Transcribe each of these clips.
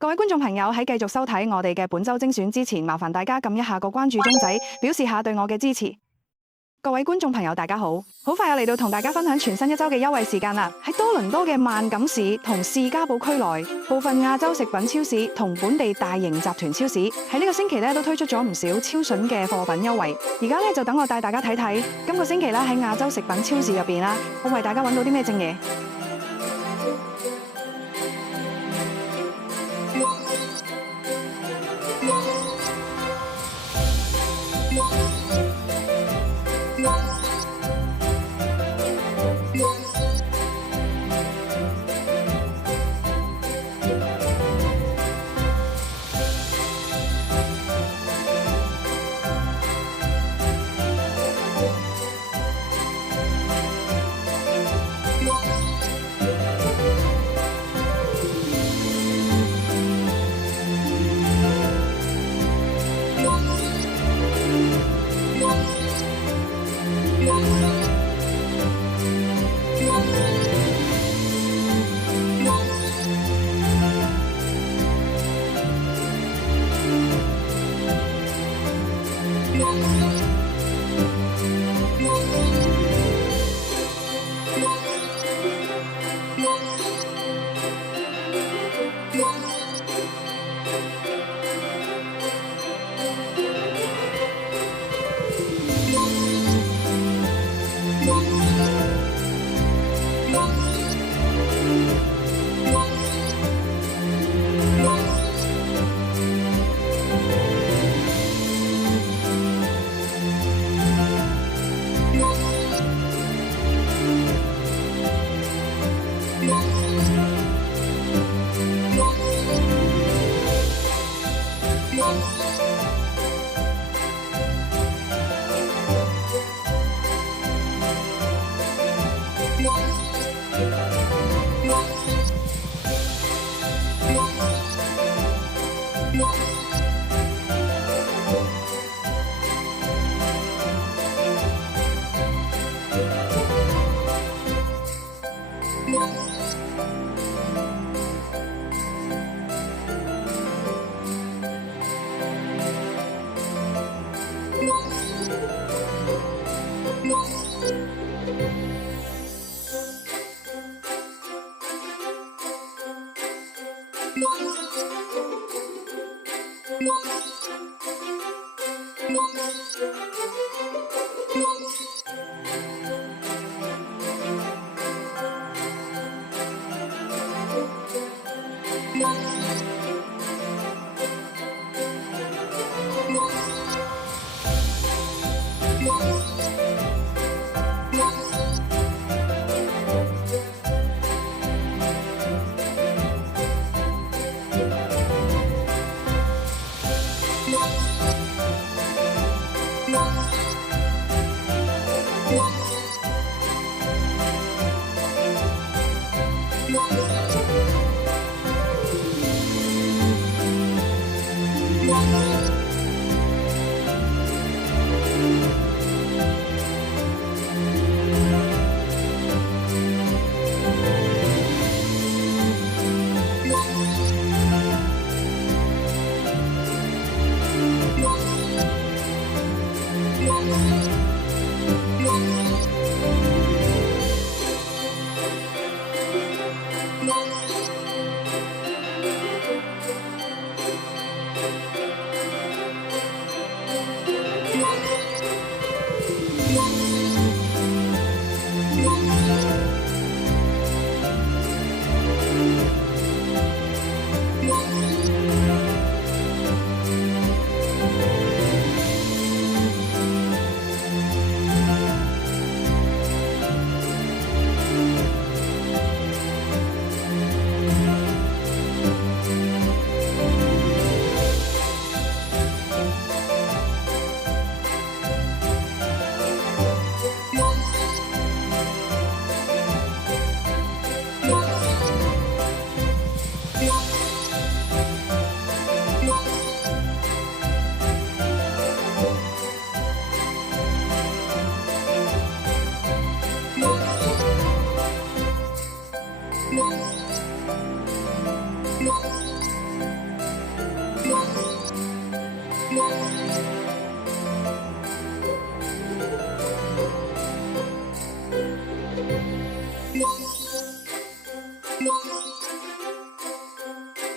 各位觀眾朋友喺繼續收睇我哋嘅本周精選之前，麻煩大家撳一下個關注鐘仔，表示下對我嘅支持。各位觀眾朋友，大家好，好快又嚟到同大家分享全新一周嘅優惠時間啦！喺多倫多嘅萬錦市同士嘉堡區內，部分亞洲食品超市同本地大型集團超市喺呢個星期都推出咗唔少超筍嘅貨品優惠。而家就等我帶大家睇睇今個星期喺亞洲食品超市入邊啦，我為大家揾到啲咩正嘢。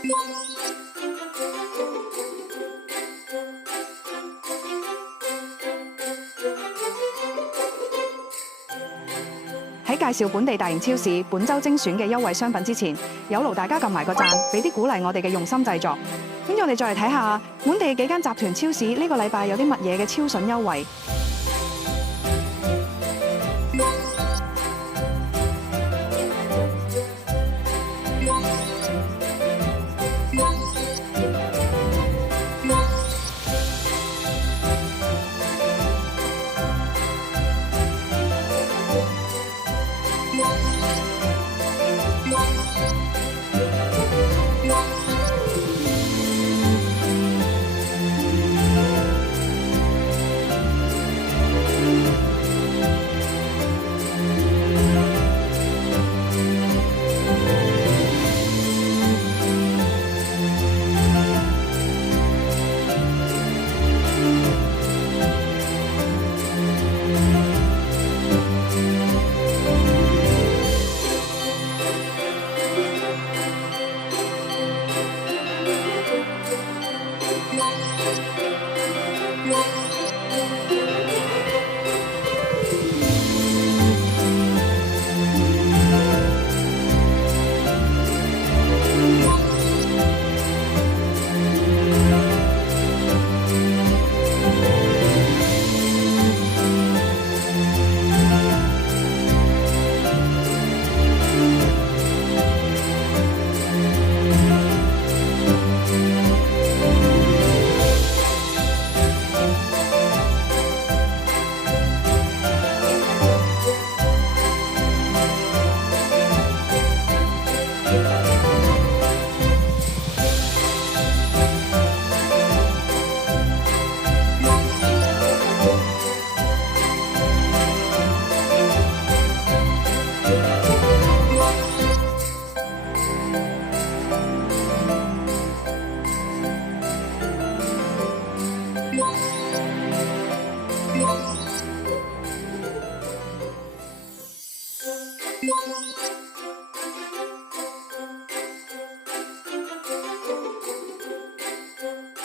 喺介紹本地大型超市本周精選嘅優惠商品之前，有勞大家撳埋個讚，俾啲鼓勵我哋嘅用心製作。跟住我哋再嚟睇下本地幾間集團超市呢個禮拜有啲乜嘢嘅超筍優惠。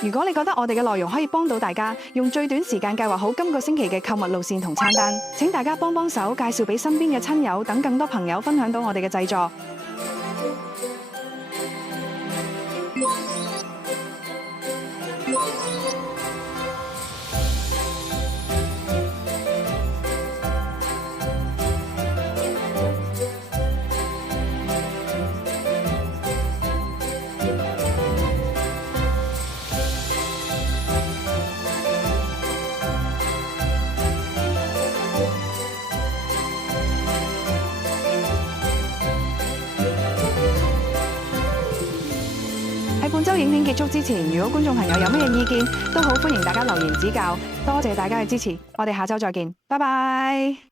如果你覺得我哋嘅內容可以幫到大家，用最短時間計劃好今個星期嘅購物路線同餐單，請大家幫手介紹俾身邊嘅親友，等更多朋友分享到我哋嘅製作。喺本週影片結束之前，如果觀眾朋友有乜嘢意見，都好歡迎大家留言指教。多謝大家嘅支持，我哋下週再見，拜拜。